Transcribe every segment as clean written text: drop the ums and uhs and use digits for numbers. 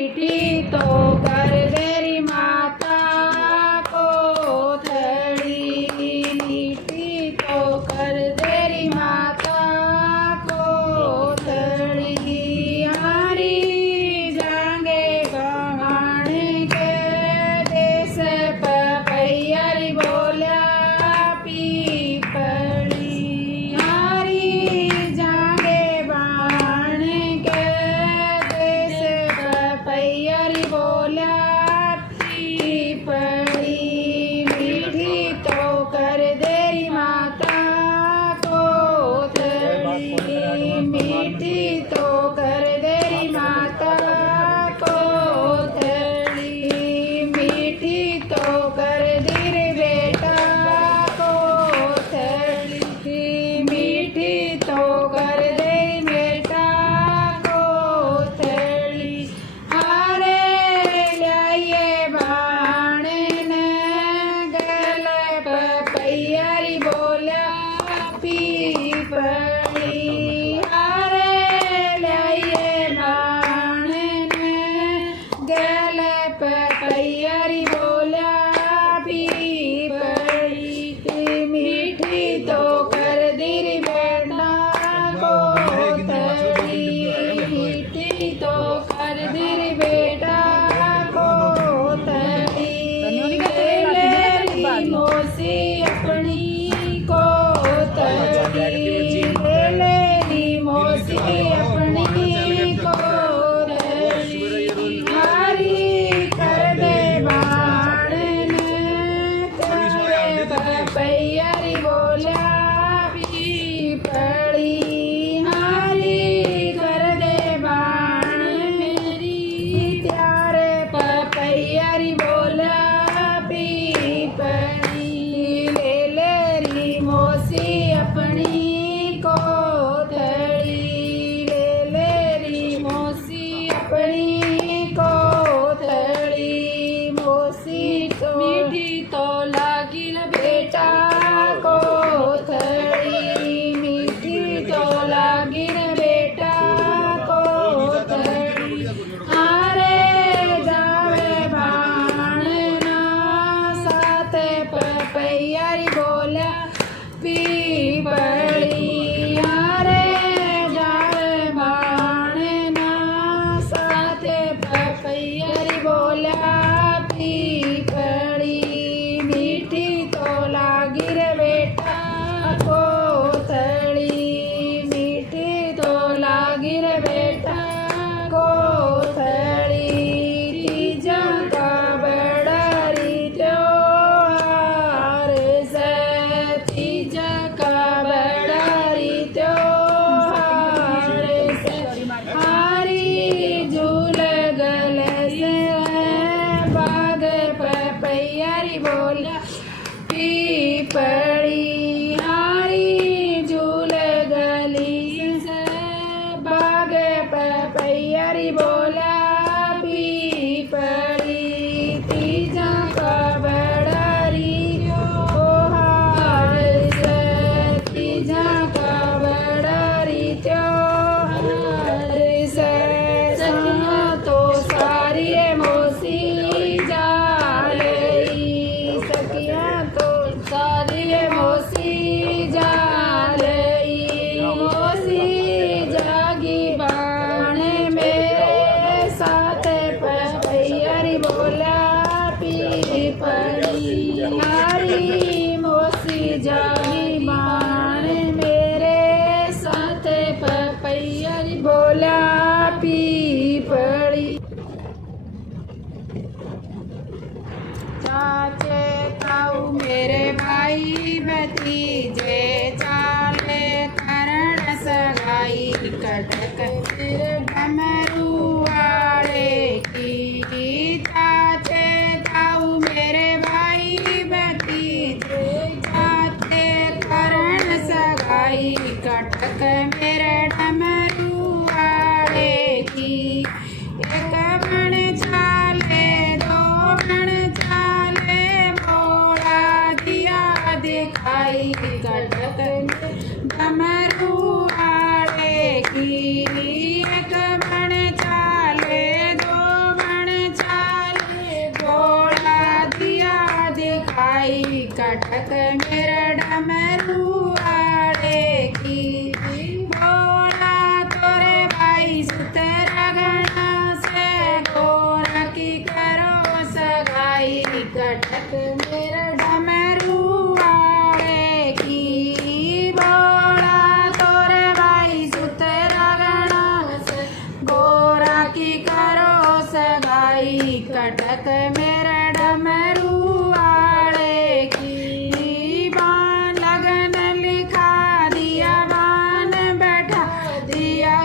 मीठी तो कर तेरी माता कोथड़ी, मीठी तो कर तेरी माता कोथड़ी। हरी जांगे गहाने के देश पपैयारी बोल्या पीपड़ी। हरी जांगे गहाने के देश पपैयारी बोल्या पीपड़ी। मीठी तो कर तेरी माता कोथड़ी, मीठी तो कर तेरी माता कोथड़ी। मीठी तो कर तेरे बेटा कोथड़ी, मीठी तो कर तेरी बेटा कोथड़ी। हारे लाइए बाणे ने गले पपैयारी बोल्या पीपड़ी। हारे लाइए बाणे ने गले पपैयारी बोल्या पीपड़ी। मीठी तो कर तेरी बेटा कोथड़ी, मीठी तो कर तेरी बेटा कोथड़ी। ले मोसी अपनी कोथड़ी, ले मोसी अपनी कोथड़ी। हरी कर दे बाण ने करे पपैयारी बोल्या पीपड़ी। हरी कर दे बाण मेरी त्यारे पपैयारी बोल्या पीपड़ी। ले री मोसी अपनी कोथड़ी, ले री मोसी अपनी कोथड़ी। मोसी तो मीठी तो लागिल बेटा कोथड़ी, मीठी तो लागिल बेटा कोथड़ी। हारे जावे बाण ना साथे पपैयारी बोल्या पीपड़ी। हारे जावे बाण ना साथे पपैयारी बोल्या पीपड़ी। मीठी तो लागिर बेटा कोथड़ी, मीठी तो लागिर बेटा कोथड़ी। तीजा का बड़ारी त्योहार से, तीजा का बड़ारी त्योहार से। हारी झूल गले से बाग पपैयारी बोल्या पीपड़ी। हारी झूल गली से बाग पपैयारी बोल्या पीपड़ी। तीजा का बड़ारी त्योहार से, तीजा का बड़ारी त्योहार से। सखियाँ तो सारी मोसी जालई, सखियाँ तो सारी मोसी जालई। मोसी जागी बाणे मेरे साथ पपैयारी बोल्या पीपड़ी। हरी मोसी जागी बाणे मेरे साथ पपैयारी बोल्या पीपड़ी। चाचे ताऊ मेरे भाई भतीजे चाले करण सगाई कटक डमरू वाले की। चाचे ताऊ मेरे भाई कटक मेरे डमरू वाले की। बान लगन लिखा दिया, बान बैठा दिया,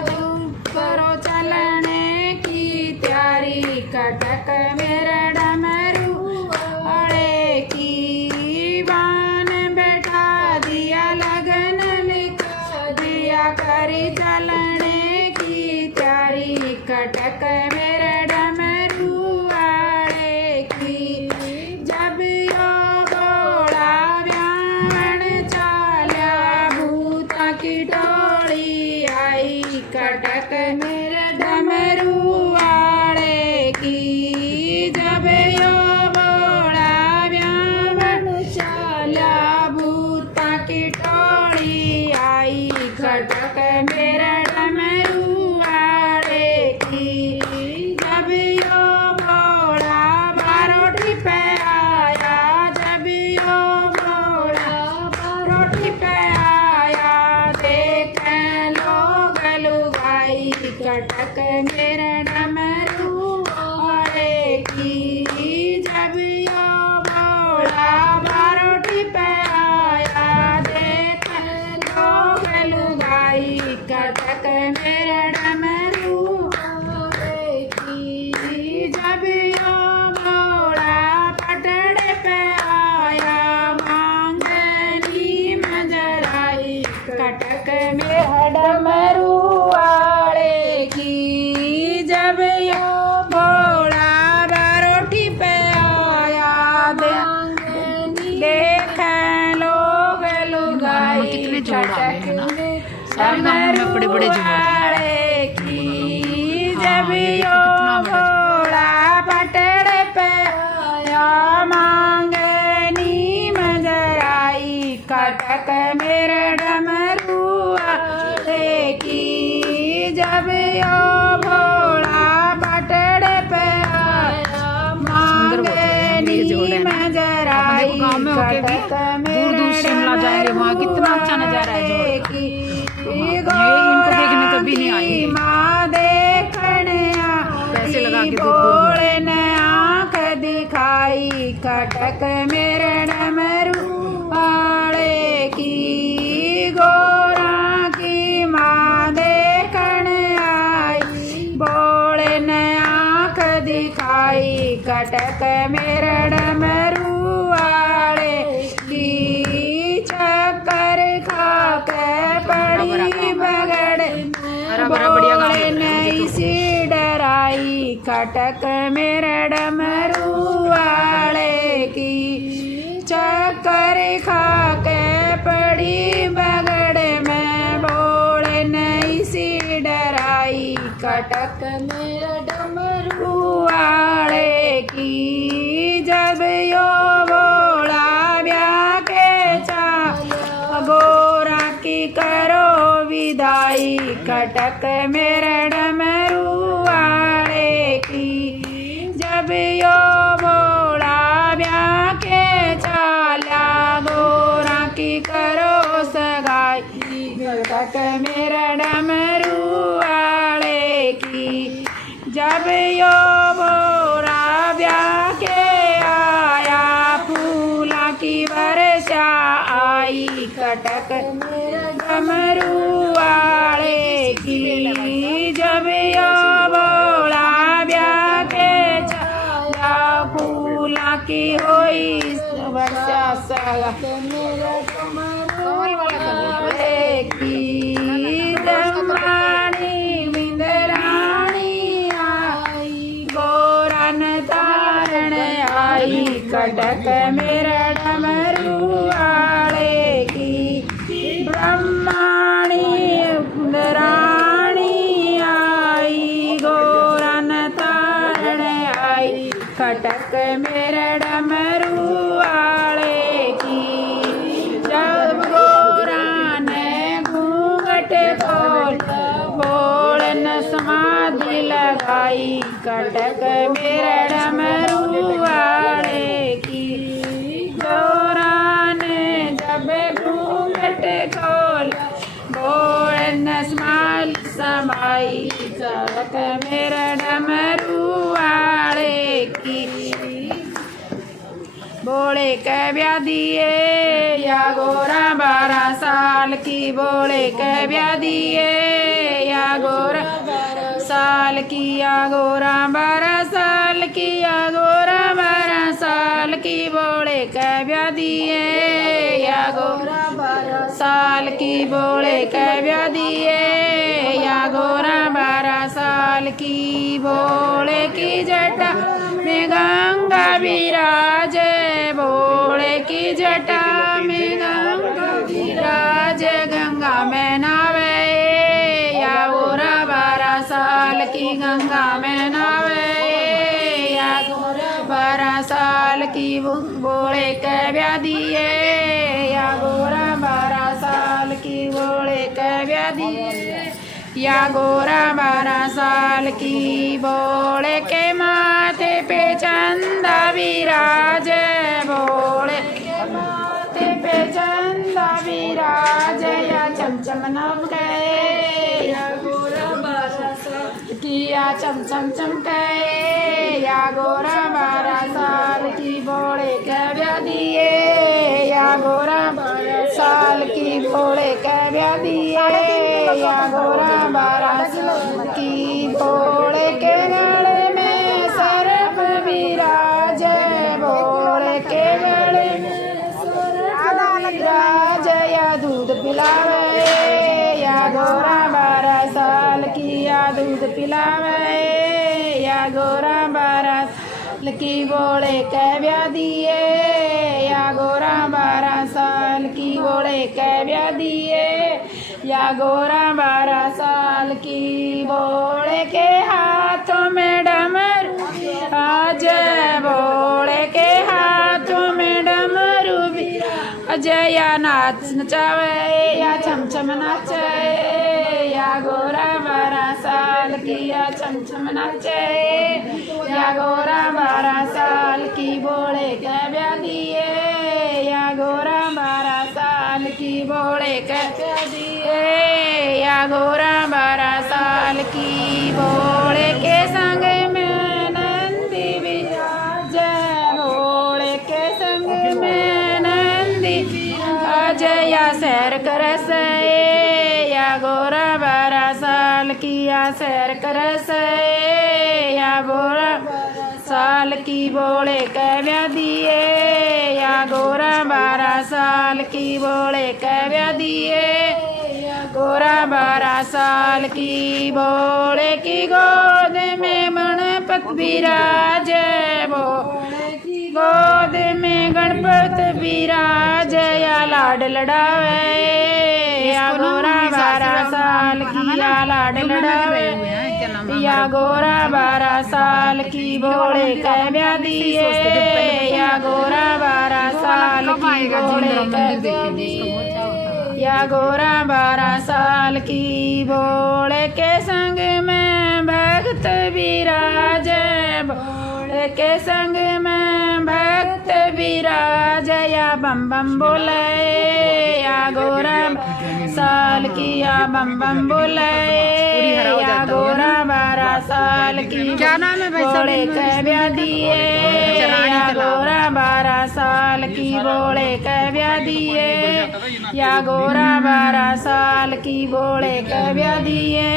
करो चलने की तैयारी। कटक मेरे डमरू वाले की। बान बैठा दिया, लगन लिखा दिया, करी चलने की तैयारी। कटक मेरे डमरू वाले की। जब यो घोड़ा ब्याहन चाला, भूता की टोली आई। कटक मेरे डमरू वाले की। जब यो घोड़ा ब्याहन चाला, भूता की टोली आई। कटक मेरे डमरू वाले की। जब यो घोड़ा बारोटी पे आया, जब यो घोड़ा बारोटी पे आया, देखें लोग लुगाई। कटक मेरे डमरू वाले की। जब यो घोड़ा बारोटी पे आया, देखें लोग लुगाई। कटक मेरे डमरू वाले की। जब यो घोड़ा पटड़े पे आया, मांगनी मजराई। कटक मेरे डमरू वाले की। जब यो घोड़ा बारोटी पे आया, देखें लोग लुगाई। कितने जोड़ आ गए हैं ना, सारे गाँव में बड़े बड़े जोड़ की। जब यो घोड़ा पटड़े पे आया, मांगनी मजराई। कटक मेरे डमरू वाले की। जब यो घोड़ा पटड़े पे आया, मांगनी मजराई। गाँव में होके भी दूर दूर शिमला जाएंगे, वहाँ कितना अच्छा नजारा है जोड़। इनको देखने कभी नहीं आएंगे, पैसे लगा के दूर आँख दिखाई। कटक मेरे डमरू वाले की। गोरा की माँ देखण आई, बोले न आँख दिखाई। कटक मेरे डमरू वाले की। चक्कर खा के पड़ी बगड़, बोले नहीं सी डराई। कटक मेरे डमरू वाले की। चक्कर खा के पड़ी बगड़ में, बोले नहीं सी डराई। कटक मेरे डमरू वाले की। जब यो घोड़ा ब्याह के चाला, गोरा की करो विदाई। कटक मेरे डमरू वाले की। जब यो घोड़ा ब्याह के चाला, गोरा की करो सगाई। कटक मेरे डमरू वाले की। जब यो घोड़ा ब्याह के आया, फूला की वर्षा आई। कटक मेरे डमरू वाले की। जब यो घोड़ा ब्याह के चाला, फूला की होई वर्षा सगा। मेरे डमरू वाले की। जमानी बिंदरानी आई, गोरन तारण आई। कटक मेरे डमरू वाले की। ब्रह्माणी बिंदरानी आई, गोरन तारण आई। कटक मेरे डमरू वाले की। जब गोरा ने घूंघट खोल, बोलन समाधि लगाई। कटक मेरे डमरू वाले की। गोरा ने जब घूंघट खोल, बोलन समाधि समाई। कटक मेरे डमरू वाले कह ब्याह दिए या गोरा 12 साल की बोले कह ब्याह दिए या गोरा 12 साल की या गोरा 12 साल की या गोरा 12 साल की बोले कह ब्याह दिए या गोरा 12 साल की बोले कह ब्याह दिए या गोरा 12 साल की बोले की जटा में गंगा विराज बोले की जटा में गंगा विराज गंगा में नावे या गोरा 12 साल की गंगा में नावे या गोरा 12 साल की बोले कह ब्याह दिए या गोरा 12 साल की बोले कह ब्याह दिए या गोरा 12 साल की बोले के माथे पे चंदा विराज बोले के माथे पे चंदा विराज या चमचम नमके या गोरा 12 साल की या चमचम चमके या गोरा 12 साल की बोले कह ब्याह दिए या गोरा 12 साल की बोले कह ब्याह दिए या गोरा 12 साल की बोले के गले में सर्प विराज बोले के गले में सर्प विराज या दूध पिलावे या गोरा 12 साल की या दूध पिलावे या गोरा 12 साल की बोले कह ब्याह दिए या गोरा 12 साल की बोले कह ब्याह दिए या गोरा 12 साल की बोले के हाथों में डमरू आज बोले के हाथों में डमरू अजय या नाच नचावे या छम नाचे या गोरा 12 साल की या छम नाचे या गोरा 12 साल की बोले कह ब्याह दिए या गोरा 12 साल की बोले कह ब्याह दिए या गोरा 12 साल की बोले के संग में नंदी विराज बोले के संग में नंदी विराज या सैर करस या गोरा 12 साल की या सैर करस या गोरा 12 साल की बोले कह ब्याह दिए या गोरा 12 साल की बोले कह ब्याह दिए गोरा 12 साल की बोले की गोद में गणपत विराज बोले की गोद में गणपत विराज या लाड लड़ावे या गोरा 12 साल की या लाड लड़ावे या गोरा 12 साल की बोले कह ब्याह दिए या गोरा 12 साल की बोले कह ब्याह दिए या गोरा 12 साल की बोले के संग में भक्त विराज बोले के संग में भक्त विराज या बम बम बोले या गोरा साल की या बम बम बोले या गोरा 12 साल की क्या नाम है बोले कह ब्याह दिए या गोरा 12 साल की बोले कह ब्याह दिए या गोरा 12 साल की बोले कह ब्याह दिए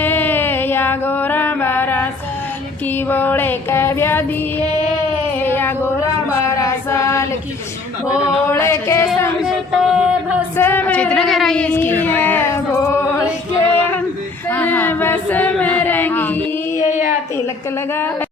या गोरा 12 साल की बोले कह ब्याह दिए या गोरा 12 साल की बोले के संग पे बस में बोले के बस में रहेंगी या तिलक लगा